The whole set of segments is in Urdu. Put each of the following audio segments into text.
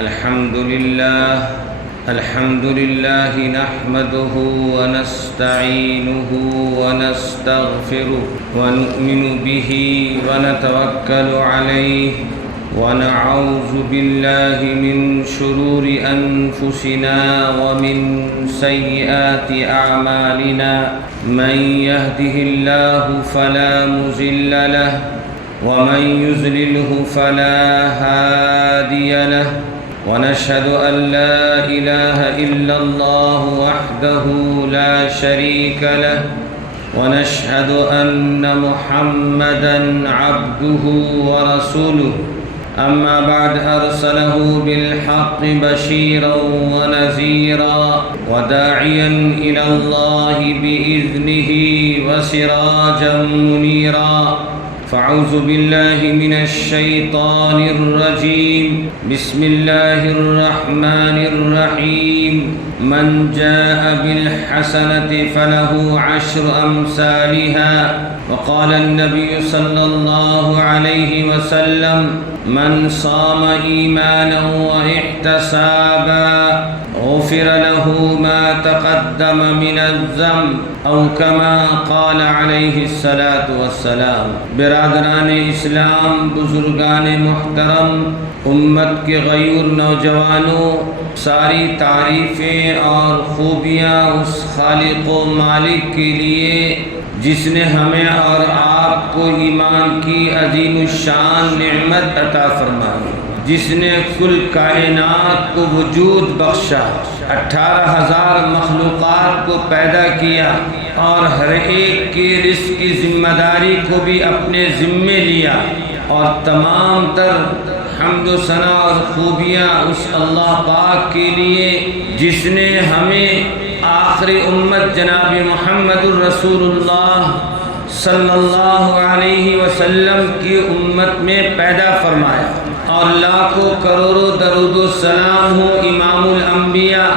الحمد لله نحمده ونستعينه ونستغفره ونؤمن به ونتوكل عليه ونعوذ بالله من شرور أنفسنا ومن سيئات أعمالنا من يهده الله فلا مضل له ومن يضلله فلا هادي له ونشهد أن لا إله إلا الله وحده لا شريك له ونشهد أن محمدًا عبده ورسوله أما بعد أرسله بالحق بشيرا ونذيرا وداعيا إلى الله بإذنه وسراجا منيرا فأعوذ بالله من الشيطان الرجيم بسم الله الرحمن الرحيم من جاء بالحسنة فله عشر أمثالها وقال النبي صلى الله عليه وسلم من صام إيمانا واحتسابا غفر له ما تقدم من الذنب أو كما قال عليه الصلاة والسلام۔ برادران اسلام، بزرگان محترم، امت کے غیور نوجوانوں، ساری تعریفیں اور خوبیاں اس خالق و مالک کے لیے جس نے ہمیں اور آپ کو ایمان کی عظیم الشان نعمت عطا فرمائی، جس نے کل کائنات کو وجود بخشا، 18,000 مخلوقات کو پیدا کیا اور ہر ایک کی رزق کی ذمہ داری کو بھی اپنے ذمے لیا، اور تمام تر حمد و ثنا اور خوبیاں اس اللہ پاک کے لیے جس نے ہمیں آخری امت جناب محمد الرسول اللہ صلی اللہ علیہ وسلم کی امت میں پیدا فرمایا، اور لاکھوں کروڑوں درود و سلام ہو امام الانبیاء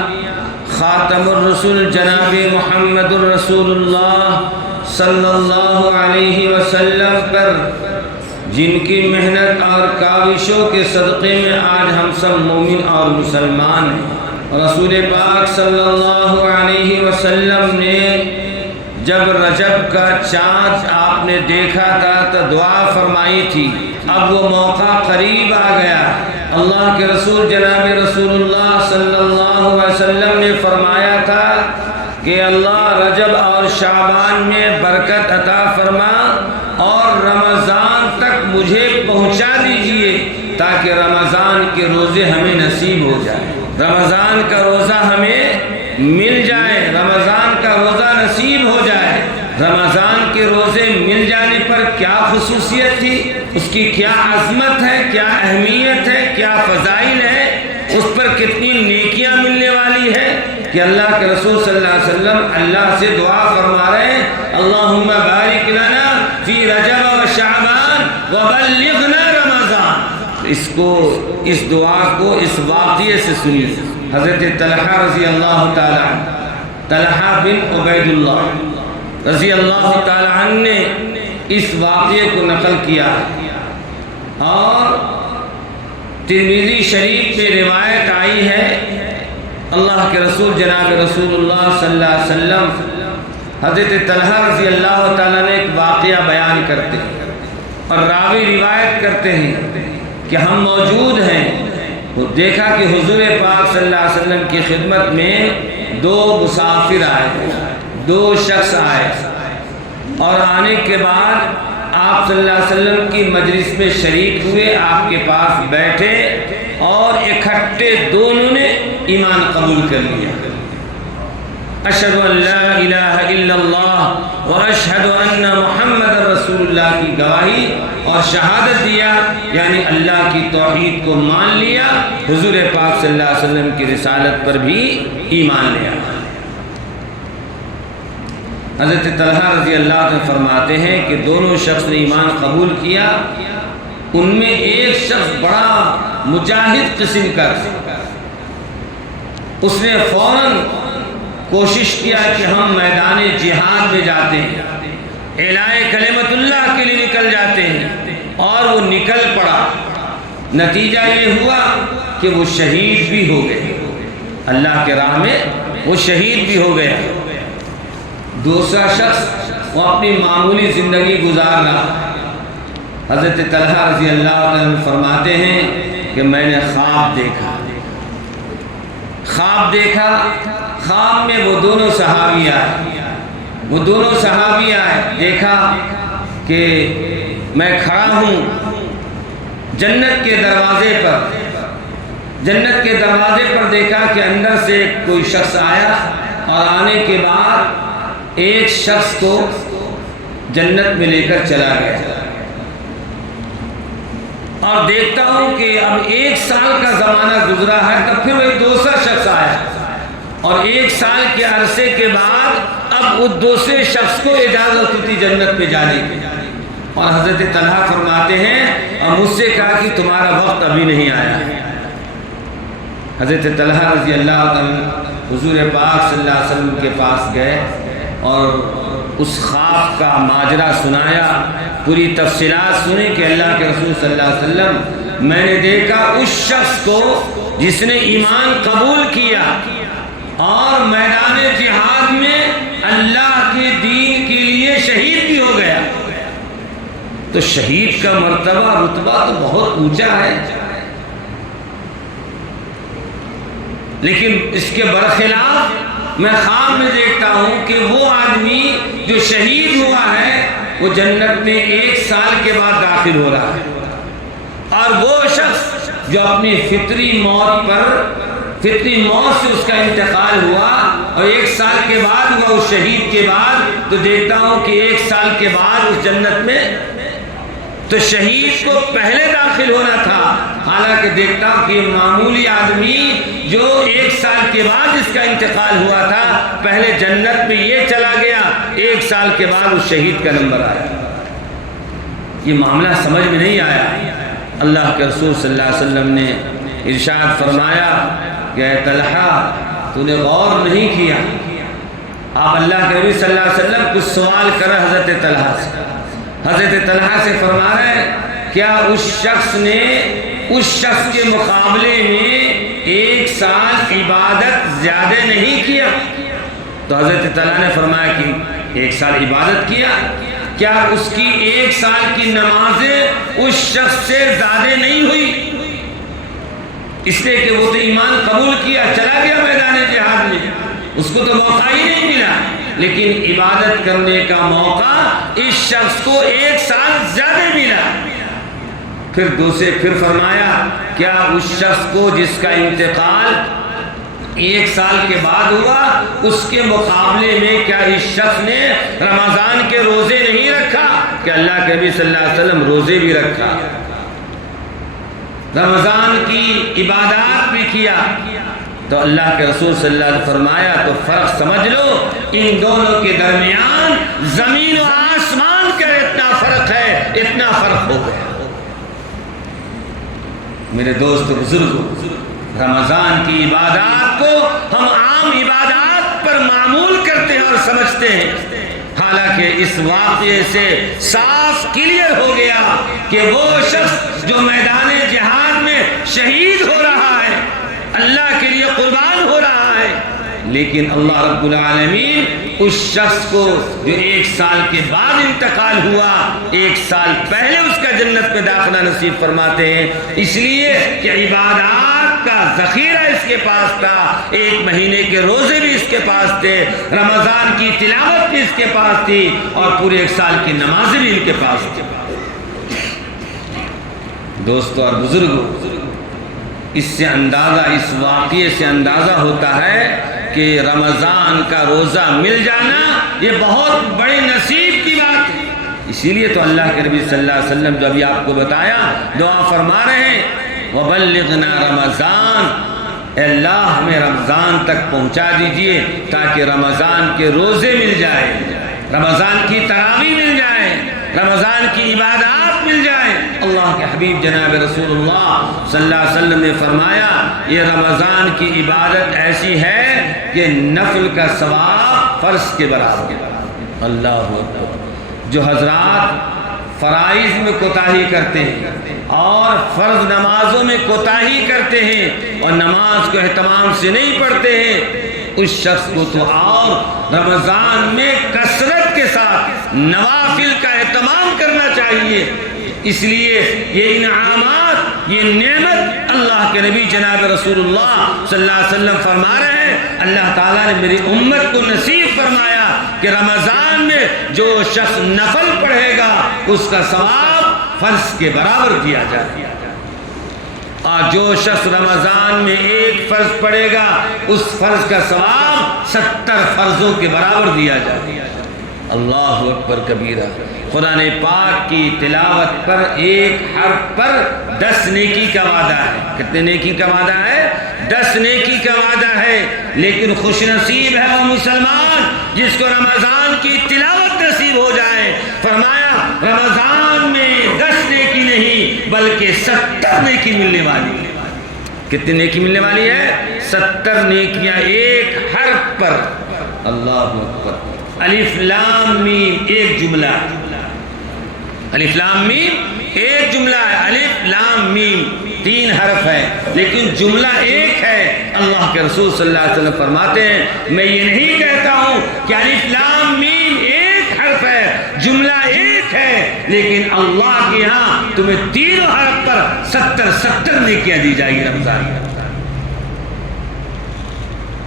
خاتم الرسول جناب محمد الرسول اللہ صلی اللہ علیہ وسلم پر، جن کی محنت اور کاوشوں کے صدقے میں آج ہم سب مومن اور مسلمان ہیں۔ رسول پاک صلی اللہ علیہ وسلم نے جب رجب کا چاند آپ نے دیکھا تھا تو دعا فرمائی تھی، اب وہ موقع قریب آ گیا۔ اللہ کے رسول جناب رسول اللہ صلی اللہ علیہ وسلم نے فرمایا تھا کہ اللہ رجب اور شعبان میں برکت عطا فرما اور رمضان تک مجھے پہنچا دیجئے تاکہ رمضان کے روزے ہمیں نصیب ہو جائے، رمضان کا روزہ ہمیں مل جائے، رمضان کا روزہ نصیب ہو جائے۔ رمضان کے روزے مل جانے پر کیا خصوصیت تھی، اس کی کیا عظمت ہے، کیا اہمیت ہے، کیا فضائل ہے، اس پر کتنی نیکیاں ملنے والی ہے کہ اللہ کے رسول صلی اللہ علیہ وسلم اللہ سے دعا فرما رہے ہیں، اللہم بارک لنا فی رجب و شعبان وبلغنا رمضان۔ اس دعا کو اس واقعے سے سنیے۔ حضرت طلحہ رضی اللہ تعالی عنہ، طلحہ بن عبید اللہ رضی اللہ تعالی عنہ نے اس واقعے کو نقل کیا، اور ترمذی شریف میں روایت آئی ہے، اللہ کے رسول جناب رسول اللہ صلی اللہ علیہ وسلم حضرت طلحہ رضی اللہ تعالیٰ نے ایک واقعہ بیان کرتے ہیں، اور راوی روایت کرتے ہیں کہ ہم موجود ہیں، وہ دیکھا کہ حضور پاک صلی اللہ علیہ وسلم کی خدمت میں 2 مسافر آئے، 2 شخص آئے، اور آنے کے بعد آپ صلی اللہ علیہ وسلم کی مجلس میں شریک ہوئے، آپ کے پاس بیٹھے اور اکٹھے دونوں نے ایمان قبول کر لیا۔ اشہد ان لا الہ الا اللہ و اشہد ان محمد رسول اللہ کی گواہی اور شہادت دیا، یعنی اللہ کی توحید کو مان لیا، حضور پاک صلی اللہ علیہ وسلم کی رسالت پر بھی ایمان لیا۔ حضرت طلحہ رضی اللہ عنہ فرماتے ہیں کہ دونوں شخص نے ایمان قبول کیا، ان میں ایک شخص بڑا مجاہد قسم کا، اس نے فوراً کوشش کیا کہ ہم میدان جہاد میں جاتے ہیں، اعلاء کلمت اللہ کے لیے نکل جاتے ہیں، اور وہ نکل پڑا۔ نتیجہ یہ ہوا کہ کہ وہ شہید بھی ہو گئے، اللہ کے راہ میں وہ شہید بھی ہو گیا۔ دوسرا شخص وہ اپنی معمولی زندگی گزار رہا۔ حضرت طلحہ رضی اللہ عنہ فرماتے ہیں کہ میں نے خواب دیکھا، خواب میں وہ دونوں صحابی آئے، دیکھا کہ میں کھڑا ہوں جنت کے دروازے پر دیکھا کہ اندر سے کوئی شخص آیا اور آنے کے بعد ایک شخص کو جنت میں لے کر چلا گیا، اور دیکھتا ہوں کہ اب 1 سال کا زمانہ گزرا ہے، تب پھر وہ دوسرا شخص آیا اور 1 سال کے عرصے کے بعد اب اس دوسرے شخص کو اجازت ہوتی جنت میں جانے کی۔ اور حضرت طلحہ فرماتے ہیں اور مجھ سے کہا کہ تمہارا وقت ابھی نہیں آیا۔ حضرت طلحہ رضی اللہ عنہ حضور پاک صلی اللہ علیہ وسلم کے پاس گئے اور اس خواب کا ماجرا سنایا، پوری تفصیلات سنیں کہ اللہ کے رسول صلی اللہ علیہ وسلم میں نے دیکھا اس شخص کو جس نے ایمان قبول کیا اور میدان جہاد میں اللہ کے دین کے لیے شہید بھی ہو گیا۔ تو شہید کا مرتبہ رتبہ تو بہت اونچا ہے، لیکن اس کے برخلاف میں خواب میں دیکھتا ہوں کہ وہ آدمی جو شہید ہوا ہے وہ جنت میں 1 سال کے بعد داخل ہو رہا ہے، اور وہ شخص جو اپنی فطری موت سے اس کا انتقال ہوا اور 1 سال کے بعد ہوا اس شہید کے بعد، تو دیکھتا ہوں کہ 1 سال کے بعد اس جنت میں تو شہید کو پہلے داخل ہونا تھا، حالانکہ دیکھتا ہوں کہ معمولی آدمی جو 1 سال کے بعد اس کا انتقال ہوا تھا پہلے جنت میں یہ چلا گیا، 1 سال کے بعد اس شہید کا نمبر آیا۔ یہ معاملہ سمجھ میں نہیں آیا۔ اللہ کے رسول صلی اللہ علیہ وسلم نے ارشاد فرمایا کہ اے طلحہ تو نے غور نہیں کیا۔ آپ اللہ کے نبی صلی اللہ علیہ وسلم کچھ سوال کر رہے حضرت طلحہ سے، حضرت طلحہ سے فرما رہے ہیں کیا اس شخص کے مقابلے میں 1 سال عبادت زیادہ نہیں کیا؟ تو حضرت طلحہ نے فرمایا کہ 1 سال عبادت کیا، کیا اس کی 1 سال کی نمازیں اس شخص سے زیادہ نہیں ہوئی؟ اس لیے کہ وہ تو ایمان قبول کیا، چلا گیا میدان جہاد میں، اس کو تو موقع ہی نہیں ملا، لیکن عبادت کرنے کا موقع اس شخص کو 1 سال زیادہ ملا۔ پھر فرمایا کیا اس شخص کو جس کا انتقال 1 سال کے بعد ہوا اس کے مقابلے میں کیا اس شخص نے رمضان کے روزے نہیں رکھا؟ کہ اللہ کے نبی صلی اللہ علیہ وسلم روزے بھی رکھا، رمضان کی عبادات بھی کیا۔ تو اللہ کے رسول صلی اللہ علیہ وسلم فرمایا تو فرق سمجھ لو، ان دونوں کے درمیان زمین و آسمان کا اتنا فرق ہے، اتنا فرق ہو گیا۔ میرے دوست بزرگوں، رمضان کی عبادات کو ہم عام عبادات پر معمول کرتے ہیں اور سمجھتے ہیں، حالانکہ اس واقعے سے صاف کلیئر ہو گیا کہ وہ شخص جو میدان جہاد میں شہید ہو رہا ہے، اللہ کے لیے قربان ہو رہا ہے، لیکن اللہ رب العالمین اس شخص کو جو 1 سال کے بعد انتقال ہوا 1 سال پہلے اس کا جنت میں داخلہ نصیب فرماتے ہیں، اس لیے کہ عبادات کا ذخیرہ اس کے پاس تھا، 1 مہینے کے روزے بھی اس کے پاس تھے، رمضان کی تلاوت بھی اس کے پاس تھی، اور پورے 1 سال کی نمازیں بھی ان کے پاس تھی۔ دوستو اور بزرگوں، اس واقعے سے اندازہ ہوتا ہے کہ رمضان کا روزہ مل جانا یہ بہت بڑے نصیب کی بات ہے۔ اسی لیے تو اللہ کے نبی صلی اللہ علیہ وسلم جو ابھی آپ کو بتایا دعا فرما رہے ہیں وَبَلِّغْنَا رمضان، اے اللہ ہمیں رمضان تک پہنچا دیجئے تاکہ رمضان کے روزے مل جائے، رمضان کی تراویح مل جائے، رمضان کی عبادات مل جائے۔ اللہ کے حبیب جناب رسول اللہ صلی اللہ علیہ وسلم نے فرمایا یہ رمضان کی عبادت ایسی ہے کہ نفل کا ثواب فرض کے برابر۔ اللہ اکبر۔ جو حضرات فرائض میں کوتاہی کرتے ہیں اور فرض نمازوں میں کوتاہی کرتے ہیں اور نماز کو اہتمام سے نہیں پڑھتے ہیں، اس شخص کو تو اور رمضان میں کثرت کے ساتھ نوافل کا اہتمام کرنا چاہیے۔ اس لیے یہ انعامات، یہ نعمت اللہ کے نبی جناب رسول اللہ صلی اللہ علیہ وسلم فرما رہے ہیں، اللہ تعالیٰ نے میری امت کو نصیب فرمایا کہ رمضان میں جو شخص نفل پڑھے گا اس کا ثواب فرض کے برابر دیا جائے گا، اور جو شخص رمضان میں ایک فرض پڑھے گا اس فرض کا ثواب 70 فرضوں کے برابر دیا جائے گا۔ اللہ اکبر کبیرہ۔ قرآن پاک کی تلاوت پر ایک حرف پر 10 نیکی کا وعدہ ہے۔ کتنے نیکی کا وعدہ ہے؟ 10 نیکی کا وعدہ ہے۔ لیکن خوش نصیب ہے وہ مسلمان جس کو رمضان کی تلاوت نصیب ہو جائے۔ فرمایا رمضان میں 10 نیکی نہیں بلکہ 70 نیکی ملنے والی ہے۔ کتنی نیکی ملنے والی ہے؟ 70 نیکیاں ایک حرف پر۔ اللہ اکبر۔ الف لام میم ایک جملہ، الف لام میم ایک جملہ ہے، الف لام میم 3 حرف ہے لیکن جملہ ایک ہے۔ اللہ کے رسول صلی اللہ علیہ وسلم فرماتے ہیں میں یہ نہیں کہتا ہوں کہ الف لام میم ایک حرف ہے، جملہ ایک ہے، لیکن اللہ کے ہاں تمہیں 3 حرف پر 70 نیکیاں دی جائیں گی رمضان میں۔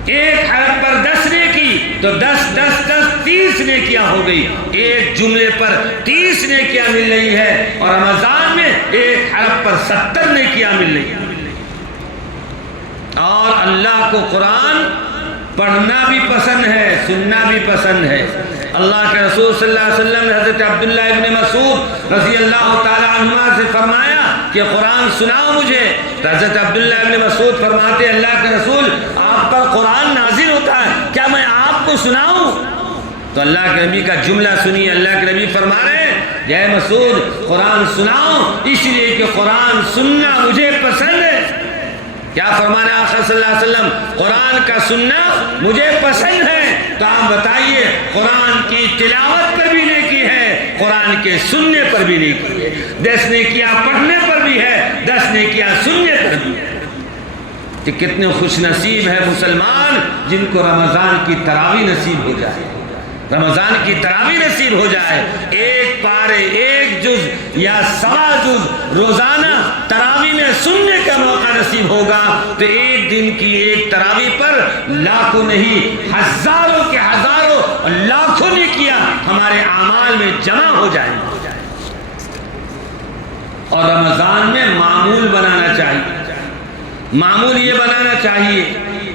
ایک حرف پر 10 نیکی تو 10 30 نیکیاں ہو گئی، ایک جملے پر 30 نیکیاں مل رہی ہے، اور رمضان میں ایک حرف پر 70 نیکیاں مل رہی ہیں۔ اور اللہ کو قرآن پڑھنا بھی پسند ہے، سننا بھی پسند ہے۔ اللہ کے رسول صلی اللہ علیہ وسلم نے حضرت عبداللہ ابن مسعود رضی اللہ تعالیٰ عنہ سے فرمایا کہ قرآن سناؤ مجھے، تو حضرت عبداللہ ابن مسعود فرماتے ہیں اللہ کے رسول آپ پر قرآن نازل ہوتا ہے، کیا میں آپ کو سناؤں؟ تو اللہ کے نبی کا جملہ سنیے، اللہ کے نبی فرما رہے ہیں اے مسعود قرآن سناؤ اس لیے کہ قرآن سننا مجھے پسند ہے۔ کیا فرمانے آقا صلی اللہ علیہ وسلم؟ قرآن کا سننا مجھے پسند ہے۔ تو آپ بتائیے قرآن کی تلاوت پر بھی نیکی ہے، قرآن کے سننے پر بھی نیکی ہے، 10 نیکیاں پڑھنے پر بھی ہے، 10 نیکیاں سننے پر بھی ہے۔ کہ کتنے خوش نصیب ہے مسلمان جن کو رمضان کی تراویح نصیب ہو جائے، رمضان کی تراویح نصیب ہو جائے، ایک پارے ایک جز یا سوا جز روزانہ تراویح میں سننے کا موقع نصیب ہوگا تو ایک دن کی ایک تراویح پر لاکھوں نہیں ہزاروں کے ہزاروں لاکھوں نیکیاں ہمارے اعمال میں جمع ہو جائیں گے۔ اور رمضان میں معمول بنانا چاہیے، معمول یہ بنانا چاہیے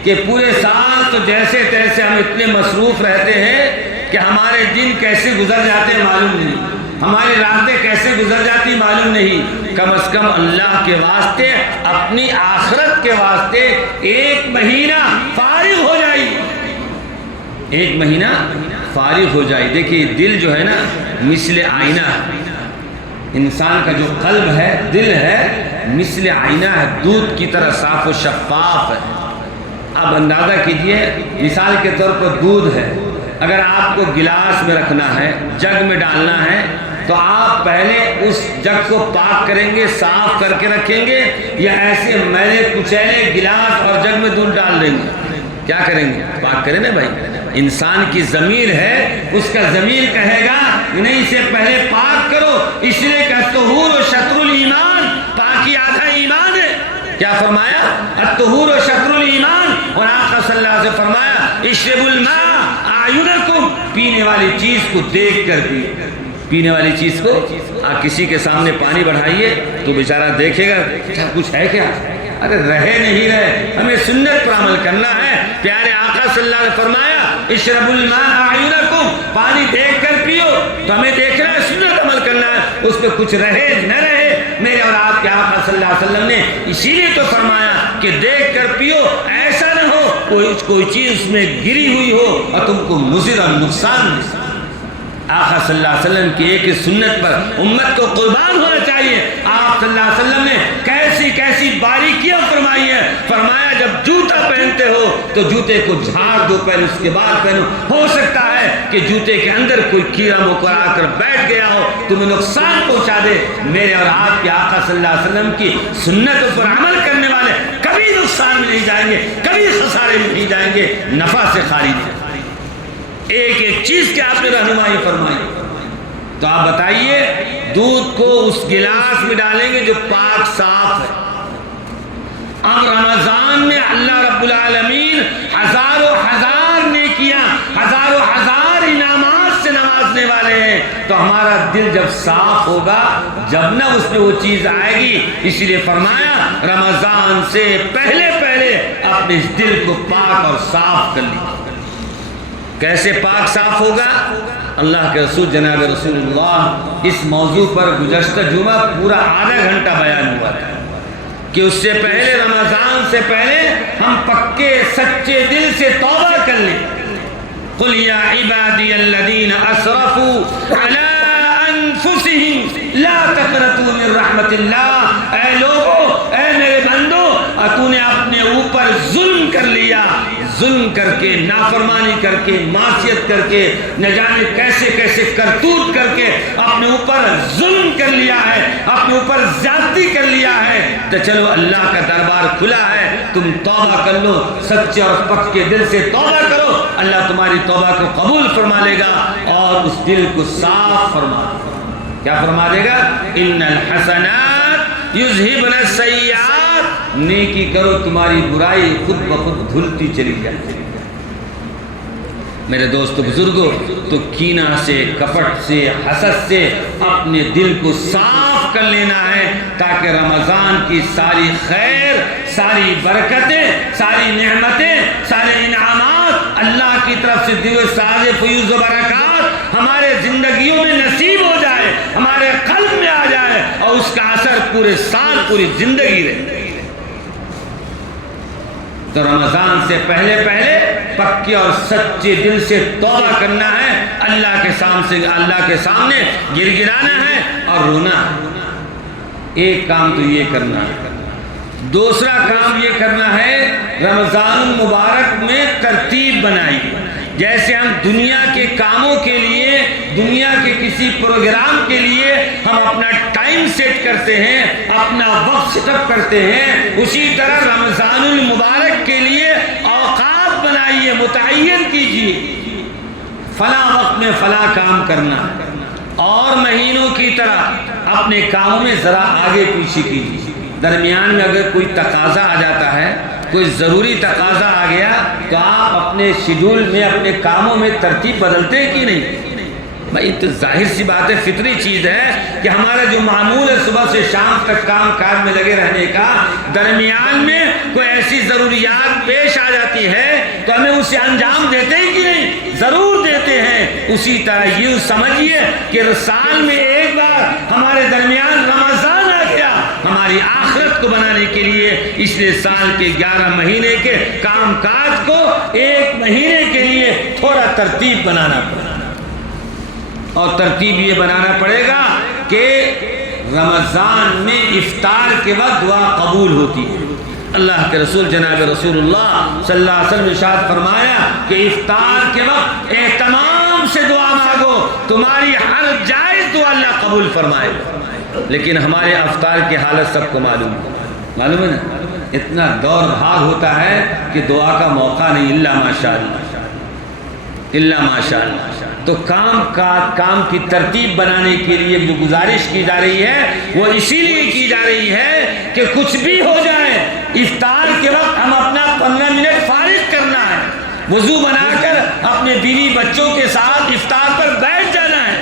کہ پورے سال تو جیسے تیسے ہم اتنے مصروف رہتے ہیں کہ ہمارے دن کیسے گزر جاتے ہیں معلوم نہیں، ہماری راتیں کیسے گزر جاتی معلوم نہیں۔ کم از کم اللہ کے واسطے، اپنی آخرت کے واسطے 1 مہینہ فارغ ہو جائے، 1 مہینہ فارغ ہو جائے۔ دیکھیے دل جو ہے نا مثل آئینہ ہے، انسان کا جو قلب ہے، دل ہے مثل آئینہ ہے، دودھ کی طرح صاف و شفاف ہے۔ آپ اندازہ کیجئے مثال کے طور پر دودھ ہے، اگر آپ کو گلاس میں رکھنا ہے، جگ میں ڈالنا ہے تو آپ پہلے اس جگ کو پاک کریں گے، صاف کر کے رکھیں گے، یا ایسے میلے کچیلے گلاس اور جگ میں دودھ ڈال دیں گے؟ کیا کریں گے؟ پاک کریں نا بھائی۔ انسان کی ضمیر ہے، اس کا ضمیر کہے گا نہیں اسے پہلے پاک کرو، اس لیے کہ الطہور و شطر الایمان، پاکی آدھا ایمان ہے۔ کیا فرمایا؟ الطہور و شطر الایمان۔ اور آقا صلی اللہ علیہ وسلم فرمایا اشربوا الماء اعینکم، پینے والی چیز کو دیکھ کر پیو، پینے والی چیز کو آپ کسی کے سامنے پانی بڑھائیے تو بیچارہ دیکھے گا اچھا کچھ ہے کیا، ارے رہے نہیں رہے، ہمیں سنت پر عمل کرنا ہے۔ پیارے آقا صلی اللہ علیہ وسلم فرمایا اشربوا الماء اعینکم، پانی دیکھ کر پیو، تو ہمیں دیکھنا ہے، سنت عمل کرنا ہے، اس پہ کچھ رہے نہ رہے۔ میرے اور آپ کے آقا صلی اللہ علیہ وسلم نے اسی لیے تو فرمایا کہ دیکھ کر پیو، ایسا نہ ہو کوئی چیز اس میں گری ہوئی ہو اور تم کو مضر اور نقصان دے۔ آقا صلی اللہ علیہ وسلم کی ایک سنت پر امت کو قربان ہونا چاہیے۔ آپ صلی اللہ علیہ وسلم نے کیسی ایسی باریکیاں فرمائی ہیں. فرمایا جب جوتا پہنتے ہو تو جوتے کو جھاڑ دو پہلے، اس کے بعد پہنو. ہو سکتا ہے کہ جوتے کے اندر کوئی کیڑا مکوڑا آ کر بیٹھ گیا ہو، تمہیں نقصان پہنچا دے. میرے اور آپ کے آقا صلی اللہ علیہ وسلم کی سنتوں پر عمل کرنے والے کبھی نقصان میں نہیں جائیں گے، کبھی خسارے میں نہیں جائیں گے، نفع سے خالی نہیں. ایک ایک چیز کی آپ نے رہنمائی فرمائی. تو آپ بتائیے دودھ کو اس گلاس میں ڈالیں گے جو پاک صاف ہے. اب رمضان میں اللہ رب العالمین ہزاروں ہزار نیکیاں، ہزاروں ہزار انعامات سے نوازنے والے ہیں. تو ہمارا دل جب صاف ہوگا، جب نہ اس میں وہ چیز آئے گی. اسی لیے فرمایا رمضان سے پہلے پہلے اپنے اس دل کو پاک اور صاف کر لیجیے. کیسے پاک صاف ہوگا؟ اللہ کے رسول جناب رسول اللہ اس موضوع پر گزشتہ جمعہ پورا آدھا گھنٹہ بیان ہوا تھا کہ اس سے پہلے، رمضان سے پہلے ہم پکے سچے دل سے توبہ کر لیں. قل یا عبادی الذین اسرفوا علی انفسہم لا تقنطوا من رحمت اللہ. اے لوگو، اے میرے بندو، تو نے اپنے اوپر ظلم کر لیا، ظلم کر کے، نافرمانی کر کے، معصیت کر کے، نہ جانے کیسے کیسے کرتوت کر کے اپنے اوپر ظلم کر لیا ہے، اپنے اوپر زیادتی کر لیا ہے. تو چلو اللہ کا دربار کھلا ہے، تم توبہ کر لو، سچے اور پکے دل سے توبہ کرو. اللہ تمہاری توبہ کو قبول فرما لے گا اور اس دل کو صاف فرما دے گا. کیا فرما دے گا؟ ان الحسنات یذہبن السیئات. نیکی کرو تمہاری برائی خود بخود دھلتی چلی جائے. میرے دوستو بزرگوں، تو کینہ سے، کپٹ سے، حسد سے اپنے دل کو صاف کر لینا ہے تاکہ رمضان کی ساری خیر، ساری برکتیں، ساری نعمتیں، سارے انعامات اللہ کی طرف سے دیے سارے فیوز و برکات ہمارے زندگیوں میں نصیب ہو جائے، ہمارے قلب میں آ جائے اور اس کا اثر پورے سال، پوری زندگی رہے. تو رمضان سے پہلے پہلے پکے اور سچے دل سے توبہ کرنا ہے، اللہ کے سامنے گر گرانا ہے اور رونا ہے. ایک کام تو یہ کرنا ہے. دوسرا کام یہ کرنا ہے رمضان المبارک میں ترتیب بنائی. جیسے ہم دنیا کے کاموں کے لیے، دنیا کے کسی پروگرام کے لیے ہم اپنا ٹائم سیٹ کرتے ہیں، اپنا وقت سیٹ اپ کرتے ہیں، اسی طرح رمضان المبارک کے لیے اوقات بنائیے، متعین کیجیے. فلاں وقت میں فلاں کام کرنا، اور مہینوں کی طرح اپنے کاموں میں ذرا آگے پیچھے کیجیے. درمیان میں اگر کوئی تقاضا آ جاتا ہے، کوئی ضروری تقاضا آ گیا، تو آپ اپنے شیڈول میں، اپنے کاموں میں ترتیب بدلتے ہیں کہ نہیں؟ بھائی تو ظاہر سی بات ہے، فطری چیز ہے کہ ہمارا جو معمول ہے صبح سے شام تک کام کاج میں لگے رہنے کا، درمیان میں کوئی ایسی ضروریات پیش آ جاتی ہے تو ہمیں اسے انجام دیتے ہیں کہ نہیں؟ ضرور دیتے ہیں. اسی طرح یہ سمجھیے کہ سال میں ایک بار ہمارے درمیان رمضان آ گیا ہماری آخرت کو بنانے کے لیے. اس لیے سال کے 11 مہینے کے کام کاج کو ایک مہینے کے لیے تھوڑا ترتیب بنانا پڑے. اور ترتیب یہ بنانا پڑے گا کہ رمضان میں افطار کے وقت دعا قبول ہوتی ہے. اللہ کے رسول جناب رسول اللہ صلی اللہ علیہ وسلم ارشاد فرمایا کہ افطار کے وقت اہتمام سے دعا مانگو، تمہاری ہر جائز دعا اللہ قبول فرمائے. لیکن ہمارے افطار کی حالت سب کو معلوم ہے نا، اتنا دور بھاگ ہوتا ہے کہ دعا کا موقع نہیں، الا ماشاءاللہ، الا ماشاءاللہ. تو کام کی ترتیب بنانے کے لیے جو گزارش کی جا رہی ہے وہ اسی لیے کی جا رہی ہے کہ کچھ بھی ہو جائے، افطار کے وقت ہم اپنا 15 منٹ فارغ کرنا ہے، وضو بنا کر اپنے بیوی بچوں کے ساتھ افطار پر بیٹھ جانا ہے،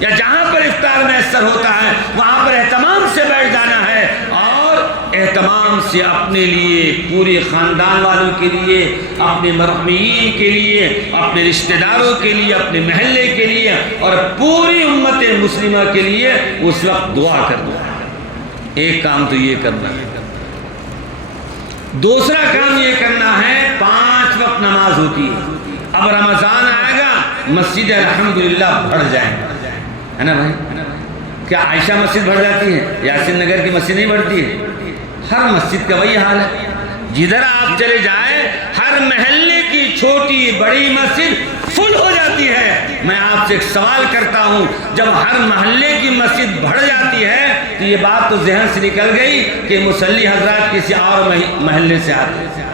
یا جہاں پر افطار میسر ہوتا ہے وہاں پر اہتمام سے بیٹھ جانا ہے، اور اہتمام سے اپنے لیے، پورے خاندان والوں کے لیے، اپنے مرحومین کے لیے، اپنے رشتہ داروں کے لیے، اپنے محلے کے لیے اور پوری امت مسلمہ کے لیے اس وقت دعا کرنا ہے. ایک کام تو یہ کرنا ہے. دوسرا کام یہ کرنا ہے 5 وقت نماز ہوتی ہے. اب رمضان آئے گا، مسجد الحمدللہ بھر جائیں گے، ہے نا بھائی؟ کیا عائشہ مسجد بھر جاتی ہے؟ یاسین نگر کی مسجد نہیں بھرتی ہے؟ ہر مسجد کا وہی حال ہے، جدھر آپ چلے جائیں ہر محلے کی چھوٹی بڑی مسجد فل ہو جاتی ہے۔ میں آپ سے ایک سوال کرتا ہوں، جب ہر محلے کی مسجد بڑھ جاتی ہے تو یہ بات تو ذہن سے نکل گئی کہ مصلی حضرات کسی اور محلے سے آتے ہیں،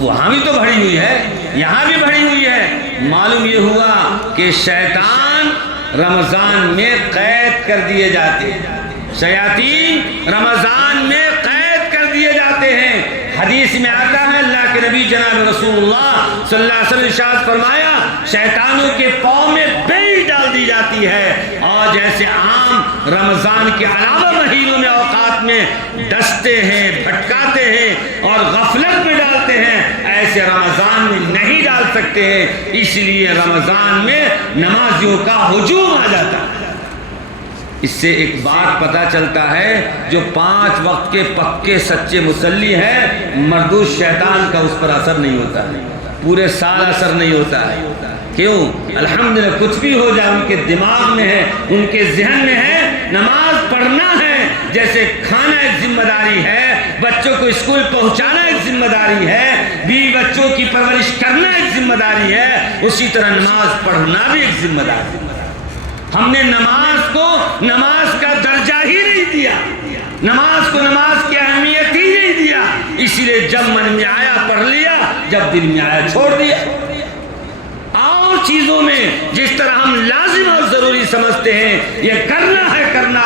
وہاں بھی تو بڑھی ہوئی ہے، یہاں بھی بڑھی ہوئی ہے۔ معلوم یہ ہوا کہ شیطان رمضان میں قید کر دیے جاتے ہیں، شیاطین رمضان میں قید کر دیے جاتے ہیں۔ حدیث میں آتا ہے، اللہ کے نبی جناب رسول اللہ صلی اللہ علیہ وسلم ارشاد فرمایا، شیطانوں کے پاؤں میں بیل ڈال دی جاتی ہے، اور جیسے عام رمضان کے علاوہ مہینوں میں اوقات میں ڈستے ہیں، بھٹکاتے ہیں اور غفلت میں ڈالتے ہیں، ایسے رمضان میں نہیں ڈال سکتے ہیں، اس لیے رمضان میں نمازیوں کا ہجوم آ جاتا ہے۔ اس سے ایک بات پتہ چلتا ہے، جو 5 وقت کے پکے سچے مصلی ہیں، مردود شیطان کا اس پر اثر نہیں ہوتا ہے، پورے سال اثر نہیں ہوتا ہے۔ کیوں؟ الحمدللہ کچھ بھی ہو جائے ان کے دماغ میں ہے، ان کے ذہن میں ہے، نماز پڑھنا ہے، جیسے کھانا ایک ذمہ داری ہے، بچوں کو اسکول پہنچانا ایک ذمہ داری ہے، بیوی بچوں کی پرورش کرنا ایک ذمہ داری ہے، اسی طرح نماز پڑھنا بھی ایک ذمہ داری ہے۔ ہم نے نماز کا درجہ ہی نہیں دیا، نماز کو نماز کی اہمیت ہی نہیں دیا، اسی لیے جب من میں آیا پڑھ لیا، جب دل میں آیا چھوڑ دیا۔ اور چیزوں میں جس طرح ہم لازم اور ضروری سمجھتے ہیں، یہ کرنا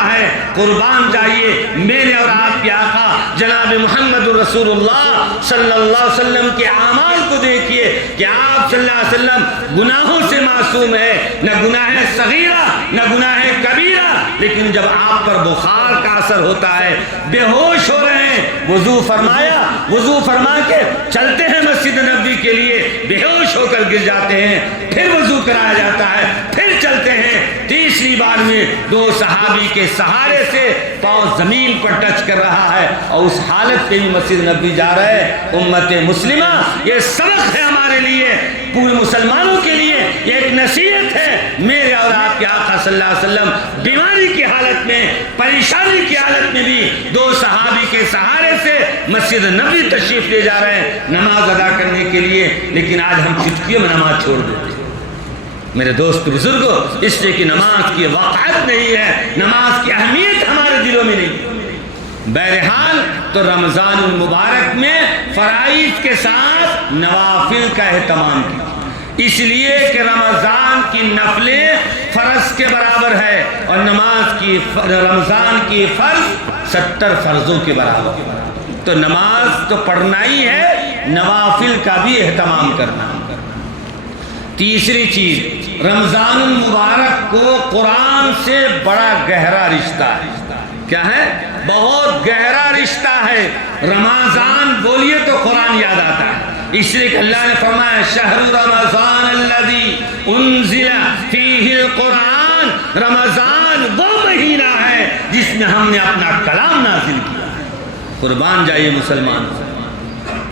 ہے، قربان جائیے میرے اور آپ کے آقا جناب محمد رسول اللہ صلی اللہ علیہ وسلم کے اعمال کو دیکھیے کہ آپ صلی اللہ علیہ وسلم گناہوں سے معصوم ہے، نہ گناہ صغیرہ نہ گناہ کبیرہ، لیکن جب آپ پر بخار کا اثر ہوتا ہے، بے ہوش ہو رہے ہیں، وضو فرما کے چلتے ہیں مسجد نبوی کے لیے، بے ہوش ہو کر گر جاتے ہیں، پھر وضو کرایا جاتا ہے، پھر چلتے ہیں، تیسری بار میں 2 صحابی کے سہارے سے پاؤں زمین پر ٹچ کر رہا ہے، اور اس حالت پہ بھی مسجد نبوی جا رہے ہیں۔ امت مسلمہ، یہ سبق ہے ہمارے لیے، پورے مسلمانوں کے لیے یہ ایک نصیحت ہے۔ میرے اور آپ کے آقا صلی اللہ علیہ وسلم بیماری کی حالت میں، پریشانی کی حالت میں بھی 2 صحابی کے سہارے سے مسجد نبوی تشریف لے جا رہے ہیں نماز ادا کرنے کے لیے، لیکن آج ہم چٹکیوں میں نماز چھوڑ دیتے ہیں۔ میرے دوست بزرگوں، اس لیے کہ نماز کی وقعت نہیں ہے، نماز کی اہمیت ہمارے دلوں میں نہیں۔ بہرحال تو رمضان المبارک میں فرائض کے ساتھ نوافل کا اہتمام کیا، اس لیے کہ رمضان کی نفلیں فرض کے برابر ہے، اور رمضان کی فرض 70 فرضوں کے برابر، تو نماز تو پڑھنا ہی ہے، نوافل کا بھی اہتمام کرنا۔ تیسری چیز، رمضان المبارک کو قرآن سے بڑا گہرا رشتہ ہے۔ کیا ہے؟ بہت گہرا رشتہ ہے۔ رمضان بولیے تو قرآن یاد آتا ہے، اس لیے کہ اللہ نے فرمایا شہر رمضان الذی انزل فیہ القرآن، رمضان وہ مہینہ ہے جس میں ہم نے اپنا کلام نازل کیا۔ قربان جائیے مسلمان۔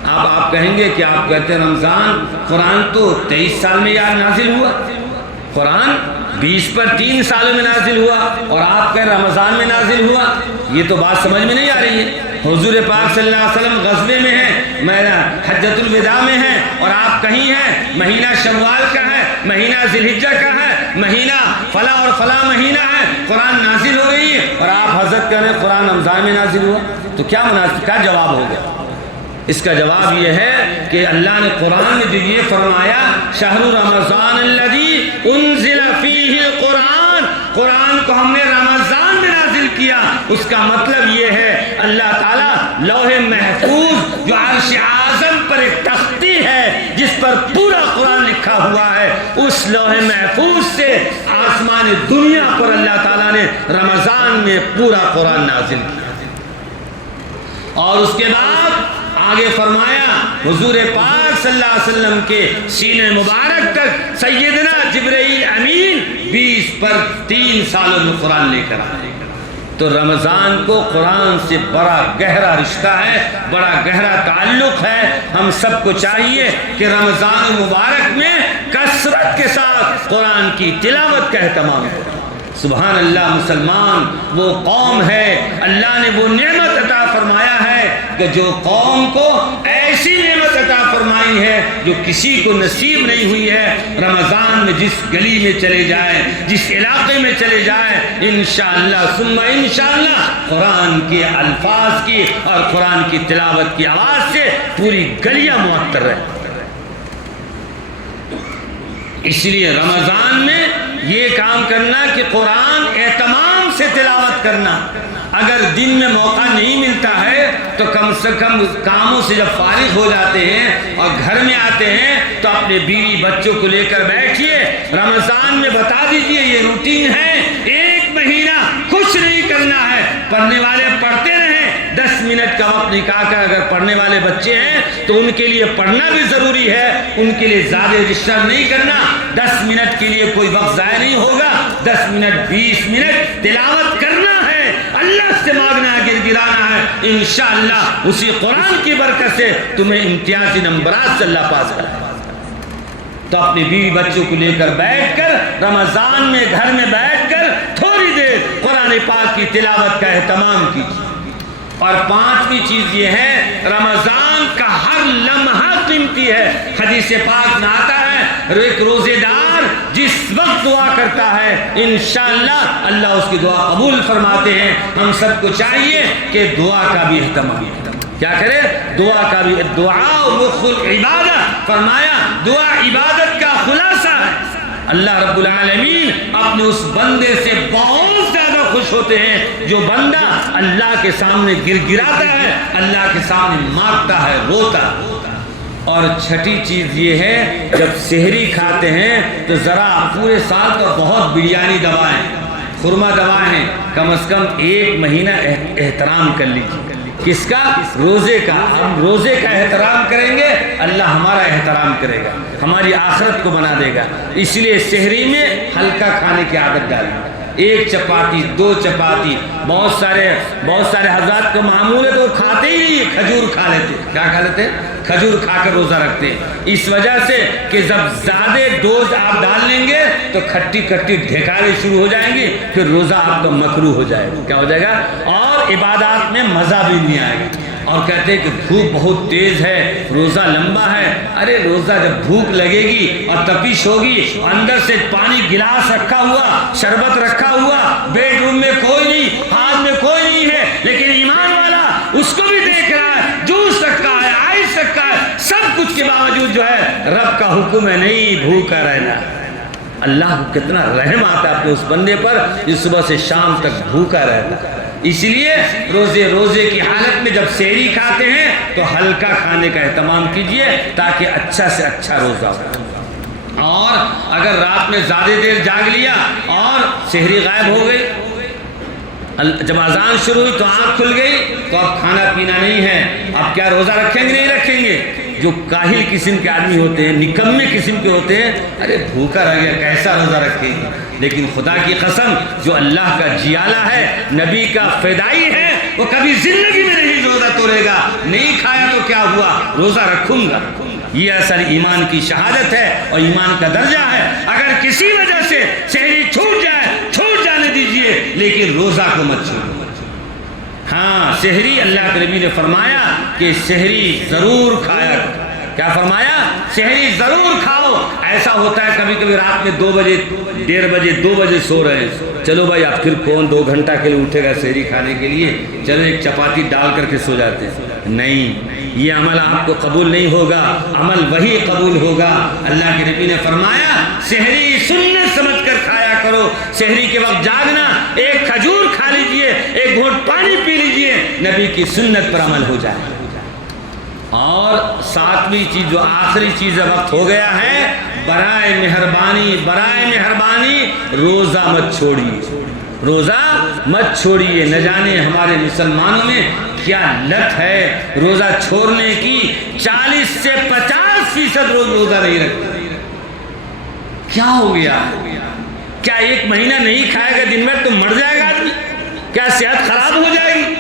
اب آپ کہیں گے کہ آپ کہتے ہیں رمضان، قرآن تو 23 سال میں یاد نازل ہوا، قرآن 20 پر 3 سالوں میں نازل ہوا، اور آپ کہیں رمضان میں نازل ہوا، یہ تو بات سمجھ میں نہیں آ رہی ہے۔ حضور پاک صلی اللہ علیہ وسلم غزوے میں ہیں، حجۃ الوداع میں ہیں، اور آپ کہیں ہیں مہینہ شوال کا ہے، مہینہ ذی الحجہ کا ہے، مہینہ فلاں اور فلاں مہینہ ہے، قرآن نازل ہو رہی ہے، اور آپ حضرت کہہ رہے ہیں قرآن رمضان میں نازل ہوا، تو کیا جواب ہوگا؟ اس کا جواب یہ ہے کہ اللہ نے قرآن میں جو یہ فرمایا شہر رمضان الذی انزل فیہ القرآن، قرآن کو ہم نے رمضان میں نازل کیا، اس کا مطلب یہ ہے اللہ تعالیٰ لوح محفوظ جو عرش اعظم پر ایک تختی ہے جس پر پورا قرآن لکھا ہوا ہے، اس لوح محفوظ سے آسمان دنیا پر اللہ تعالیٰ نے رمضان میں پورا قرآن نازل کیا۔ اور اس کے بعد آگے فرمایا حضور پاک صلی اللہ علیہ وسلم کے سینے مبارک تک سیدنا جبرائیل امین 20 پر 3 سالوں میں قرآن لے کر آئے۔ تو رمضان کو قرآن سے بڑا گہرا رشتہ ہے، بڑا گہرا تعلق ہے۔ ہم سب کو چاہیے کہ رمضان مبارک میں کثرت کے ساتھ قرآن کی تلاوت کا اہتمام کریں۔ سبحان اللہ، مسلمان وہ قوم ہے اللہ نے وہ نعمت عطا فرمایا ہے کہ جو قوم کو ایسی نعمت عطا فرمائی ہے جو کسی کو نصیب نہیں ہوئی ہے۔ رمضان میں جس گلی میں چلے جائیں، جس علاقے میں چلے جائیں، انشاءاللہ ثم انشاءاللہ قرآن کے الفاظ کی اور قرآن کی تلاوت کی آواز سے پوری گلیاں معطر رہتی۔ اس لیے رمضان میں یہ کام کرنا کہ قرآن اہتمام سے تلاوت کرنا۔ اگر دن میں موقع نہیں ملتا ہے تو کم سے کم کاموں سے جب فارغ ہو جاتے ہیں اور گھر میں آتے ہیں تو اپنے بیوی بچوں کو لے کر بیٹھیے، رمضان میں بتا دیجئے یہ روٹین ہے، 1 مہینہ کچھ نہیں کرنا ہے، پڑھنے والے پڑھتے رہیں، 10 منٹ کا وقت نکال کر اگر پڑھنے والے بچے ہیں تو ان کے لیے پڑھنا بھی ضروری ہے، ان کے لیے زیادہ ڈسٹرب نہیں کرنا۔ 10 منٹ کے لیے کوئی وقت ضائع نہیں ہوگا، 10 منٹ 20 منٹ تلاوت کرنا ہے، اللہ سے مانگنا ہے، گڑگڑانا ہے، انشاءاللہ اسی قرآن کی برکت سے تمہیں امتیازی نمبرات سے اللہ پاس کرے۔ تو اپنے بیوی بچوں کو لے کر بیٹھ کر رمضان میں گھر میں بیٹھ کر تھوڑی دیر قرآن پاک کی تلاوت کا اہتمام کیجیے۔ اور 5ویں چیز یہ ہے، رمضان کا ہر لمحہ قیمتی ہے۔ حدیث پاک میں آتا ہے ایک روزے دار جس وقت دعا کرتا ہے انشاءاللہ اللہ اس کی دعا قبول فرماتے ہیں۔ ہم سب کو چاہیے کہ دعا کا بھی اہتمام کیا کرے، دعا کا بھی۔ دعا مخ العبادہ، فرمایا دعا عبادت کا خلاصہ ہے۔ اللہ رب العالمین اپنے اس بندے سے بہت زیادہ خوش ہوتے ہیں جو بندہ اللہ کے سامنے گڑگڑاتا ہے، اللہ کے سامنے مانگتا ہے، روتا ہے۔ اور 6ٹھی چیز یہ ہے، جب سحری کھاتے ہیں تو ذرا پورے سال کا بہت بریانی دوائیں، خورمہ دوائیں، کم از کم 1 مہینہ احترام کر لیجیے۔ کس کا؟ روزے کا۔ ہم روزے کا احترام کریں گے، اللہ ہمارا احترام کرے گا، ہماری آخرت کو بنا دے گا۔ اس لیے سحری میں ہلکا کھانے کی عادت ڈالیں، 1 چپاتی 2 چپاتی، بہت سارے حضرات کو معمول ہے تو کھاتے ہی نہیں، کھجور کھا لیتے۔ کیا کھا لیتے؟ کھجور کھا کر روزہ رکھتے ہیں، اس وجہ سے کہ جب زیادہ ڈوز آپ ڈال لیں گے تو کھٹی کھٹی ڈھیکاریں شروع ہو جائیں گی، پھر روزہ آپ کا مکروہ ہو جائے گا۔ کیا ہو جائے گا؟ اور عبادات میں مزہ بھی نہیں آئے گا۔ اور کہتے ہیں کہ دھوپ بہت تیز ہے، روزہ لمبا ہے۔ ارے روزہ جب بھوک لگے گی اور تپش ہوگی، اندر سے پانی گلاس رکھا ہوا، شربت رکھا ہوا، بیڈ روم میں کوئی نہیں، ہاتھ میں کوئی نہیں ہے، لیکن ایمان والا اس کو بھی دیکھ رہا ہے، جوس رکھا ہے، آئس رکھا ہے، سب کچھ کے باوجود جو ہے رب کا حکم ہے نہیں بھوکا رہنا۔ اللہ کو کتنا رحم آتا ہے اپنے اس بندے پر جو صبح سے شام تک بھوکا رہتا ہے۔ اس لیے روزے کی حالت میں جب سحری کھاتے ہیں تو ہلکا کھانے کا اہتمام کیجئے تاکہ اچھا سے اچھا روزہ ہو۔ اور اگر رات میں زیادہ دیر جاگ لیا اور سحری غائب ہو گئی، جب اذان شروع ہوئی تو آنکھ کھل گئی تو اب کھانا پینا نہیں ہے، اب کیا روزہ رکھیں گے؟ نہیں رکھیں گے۔ جو کاہل قسم کے آدمی ہوتے ہیں، نکمے قسم کے ہوتے ہیں، ارے بھوکا رہ گیا کیسا روزہ رکھیں گے؟ لیکن خدا کی قسم جو اللہ کا جیالہ ہے، نبی کا فدائی ہے، وہ کبھی زندگی میں نہیں روزہ توڑے گا۔ نہیں کھایا تو کیا ہوا، روزہ رکھوں گا۔ یہ اصل ایمان کی شہادت ہے اور ایمان کا درجہ ہے۔ اگر کسی وجہ سے سحری چھوٹ جانے دیجئے، لیکن روزہ کو مت چھوڑو۔ ہاں سحری اللہ کے نبی نے فرمایا کہ سحری ضرور کھایا۔ کیا فرمایا؟ سحری ضرور کھاؤ۔ ایسا ہوتا ہے کبھی کبھی رات میں 2 بجے 1:30 بجے 2 بجے سو رہے ہیں، چلو بھائی اب پھر کون 2 گھنٹہ کے لیے اٹھے گا سحری کھانے کے لیے، چلو 1 چپاتی ڈال کر کے سو جاتے ہیں۔ نہیں، یہ عمل آپ کو قبول نہیں ہوگا، عمل وہی قبول ہوگا۔ اللہ کے نبی نے فرمایا سحری سنت سمجھ کر کھایا کرو۔ سحری کے وقت جاگنا، 1 کھجور کھا لیجئے، 1 گھونٹ پانی پی لیجئے، نبی کی سنت پر عمل ہو جائے۔ اور 7ویں چیز جو آخری چیز وقت ہو گیا ہے، برائے مہربانی روزہ مت چھوڑیے، روزہ مت چھوڑیے۔ نہ جانے ہمارے مسلمانوں میں کیا لت ہے روزہ چھوڑنے کی، 40 سے 50% روزہ نہیں رکھتے۔ کیا ہو گیا؟ کیا 1 مہینہ نہیں کھائے گا دن میں تو مر جائے گا آدمی؟ کیا صحت خراب ہو جائے گی؟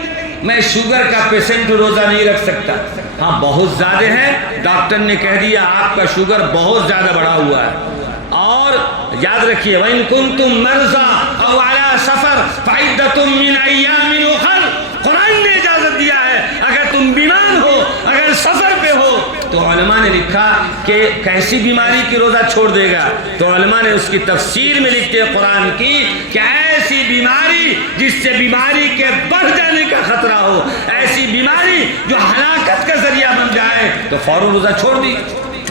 میں شوگر کا پیشنٹ روزہ نہیں رکھ سکتا۔ ہاں بہت زیادہ ہے، ڈاکٹر نے کہہ دیا آپ کا شوگر بہت زیادہ بڑھا ہوا ہے۔ اور یاد رکھیے وَإِن كُنتُم مَرْضَىٰ أَوْ سفر فعدۃ من ایام اخر، قرآن نے اجازت دیا ہے اگر تم بیمار ہو، اگر سفر پہ ہو، تو علماء نے لکھا کہ کیسی بیماری کی روزہ چھوڑ دے گا، تو علماء نے اس کی تفسیر میں لکھتے ہیں قرآن کی کہ ایسی بیماری جس سے بیماری کے بڑھ جانے کا خطرہ ہو، ایسی بیماری جو ہلاکت کا ذریعہ بن جائے، تو فوراً روزہ چھوڑ دی،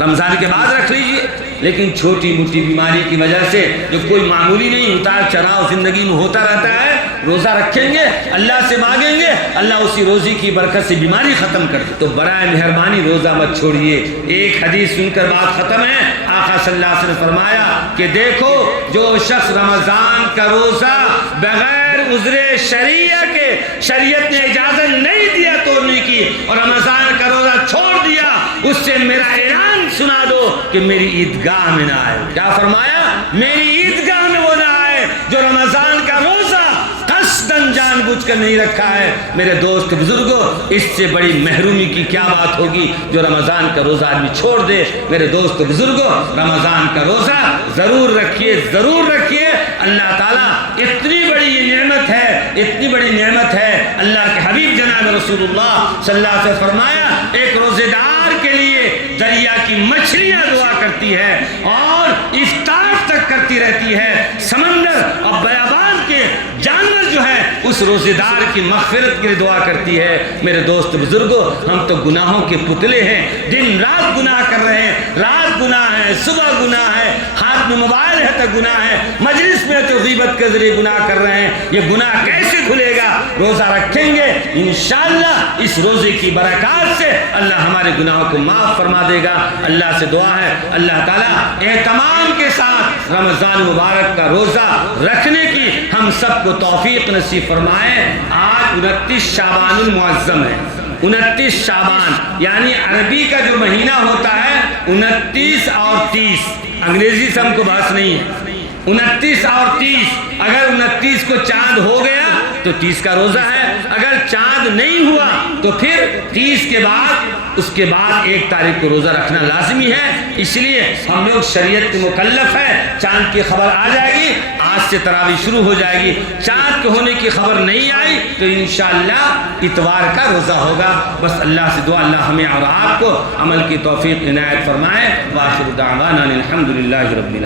رمضان کے بعد رکھ لیجئے۔ لیکن چھوٹی موٹی بیماری کی وجہ سے جو کوئی معمولی نہیں، اتار چڑھاؤ زندگی میں ہوتا رہتا ہے، روزہ رکھیں گے، اللہ سے مانگیں گے، اللہ اسی روزی کی برکت سے بیماری ختم کر دے۔ تو برائے مہربانی روزہ مت چھوڑیے۔ ایک حدیث سن کر بات ختم ہے۔ آقا صلی اللہ علیہ وسلم نے فرمایا کہ دیکھو جو شخص رمضان کا روزہ بغیر عذر شرعیہ کے، شریعت نے اجازت نہیں دیا توڑنے کی، اور رمضان کا روزہ چھوڑ دیا، اس سے میرا اعلان سنا دو کہ میری عیدگاہ میں نہ آئے۔ کیا فرمایا؟ میری عیدگاہ میں وہ نہ آئے جو رمضان کا روزہ قصداً جان بوجھ کر نہیں رکھا ہے۔ میرے دوست بزرگوں، اس سے بڑی محرومی کی کیا بات ہوگی جو رمضان کا روزہ آدمی چھوڑ دے۔ میرے دوست بزرگوں، رمضان کا روزہ ضرور رکھیے، ضرور رکھیے۔ اللہ تعالیٰ اتنی بڑی یہ نعمت ہے، اتنی بڑی نعمت ہے۔ اللہ کے حبیب جناب رسول اللہ صلی اللہ علیہ وسلم فرمایا ایک روزے دار کے لیے دریا کی مچھلیاں دعا کرتی ہے اور افطار تک کرتی رہتی ہے، سمندر اور بیابان کے جانور جو ہے اس روزے دار کی مغفرت کے لیے دعا کرتی ہے۔ میرے دوست بزرگوں، ہم تو گناہوں کے پتلے ہیں، دن رات گناہ کر رہے ہیں، رات گناہ ہے، صبح گناہ ہے، ہاتھ میں موبائل ہے تو گناہ ہے، مجلس میں تو غیبت کے ذریعے گناہ کر رہے ہیں۔ یہ گناہ کیسے کھلے گا؟ روزہ رکھیں گے انشاءاللہ، اس روزے کی برکات سے اللہ ہمارے گناہوں کو معاف فرما دے گا۔ اللہ سے دعا ہے اللہ تعالیٰ اہتمام کے ساتھ رمضان مبارک کا روزہ رکھنے کی ہم سب کو توفیق نصیب فرمائے۔ آج 29 شعبان المعظم ہے، 29 شعبان یعنی عربی کا جو مہینہ ہوتا ہے 29 اور 30، انگریزی سے ہم کو بحث نہیں ہے۔ 29 اور 30، اگر 29 کو چاند ہو گیا تو 30 کا روزہ ہے، اگر چاند نہیں ہوا تو پھر 30 کے بعد، اس کے بعد 1 تاریخ کو روزہ رکھنا لازمی ہے۔ اس لیے ہم لوگ شریعت کے مکلف ہے۔ چاند کی خبر آ جائے گی، آج سے تراویح شروع ہو جائے گی۔ چاند کے ہونے کی خبر نہیں آئی تو انشاءاللہ اتوار کا روزہ ہوگا۔ بس اللہ سے دعا اللہ ہمیں اور آپ کو عمل کی توفیق عنایت فرمائے۔ وآخر دعوانا الحمدللہ رب العالمین۔